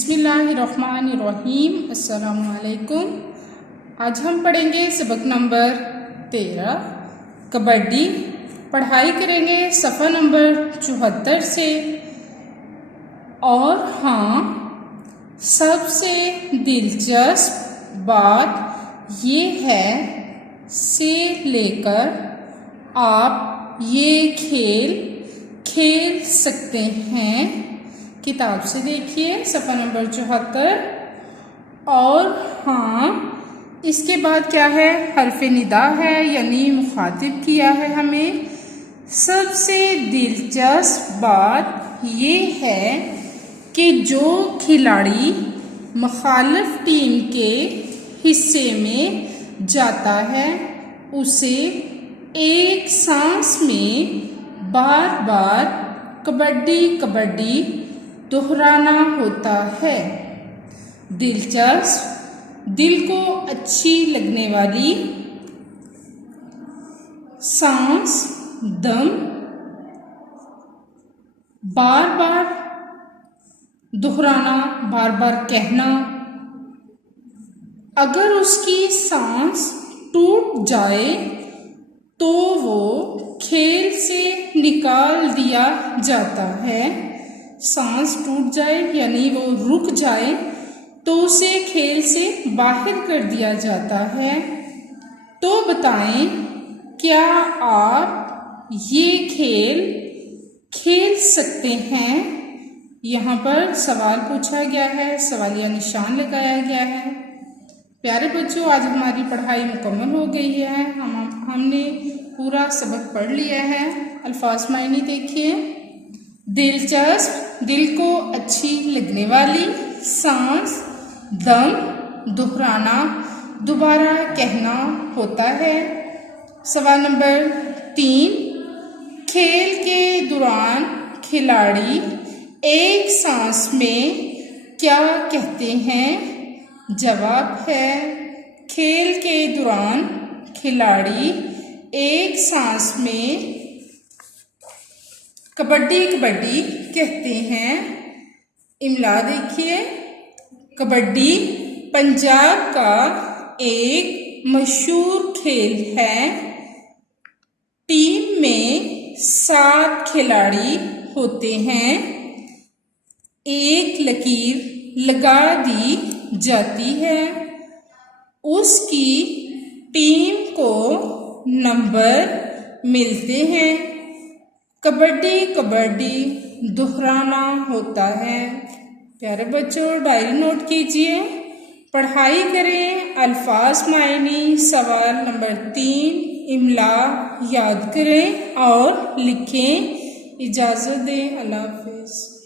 बिस्मिल्लाहिर्रहमानिर्रहीम। अस्सलामुअलैकुम। आज हम पढ़ेंगे सबक नंबर 13 कबड्डी। पढ़ाई करेंगे सफ़ा नंबर 74 से। और हाँ, सबसे दिलचस्प बात ये है से लेकर आप ये खेल खेल सकते हैं। किताब से देखिए सफ़ा नंबर 74। और हाँ, इसके बाद क्या है, हर्फ निदा है यानी मुखातिब किया है हमें। सबसे दिलचस्प बात ये है कि जो खिलाड़ी मुखालिफ टीम के हिस्से में जाता है उसे एक सांस में बार बार कबड्डी कबड्डी दोहराना होता है। दिलचस्प, दिल को अच्छी लगने वाली, सांस, दम, बार बार दोहराना, बार बार कहना। अगर उसकी सांस टूट जाए तो वो खेल से निकाल दिया जाता है। सांस टूट जाए यानी वो रुक जाए तो उसे खेल से बाहर कर दिया जाता है। तो बताएं, क्या आप ये खेल खेल सकते हैं? यहाँ पर सवाल पूछा गया है, सवालिया निशान लगाया गया है। प्यारे बच्चों, आज हमारी पढ़ाई मुकम्मल हो गई है। हमने पूरा सबक पढ़ लिया है। अल्फाज मायने देखिए। दिलचस्प, दिल को अच्छी लगने वाली, सांस, दम, दोहराना, दोबारा कहना होता है। सवाल नंबर 3, खेल के दौरान खिलाड़ी एक सांस में क्या कहते हैं? जवाब है, खेल के दौरान खिलाड़ी एक सांस में कबड्डी कबड्डी कहते हैं। इमला देखिए। कबड्डी पंजाब का एक मशहूर खेल है। टीम में 7 खिलाड़ी होते हैं। एक लकीर लगा दी जाती है। उसकी टीम को नंबर मिलते हैं। कबड्डी कबड्डी दोहराना होता है। प्यारे बच्चों, डायरी नोट कीजिए, पढ़ाई करें, अल्फाज मायने, सवाल नंबर 3 इमला याद करें और लिखें। इजाज़त दें। अल्लाह हाफ़िज़।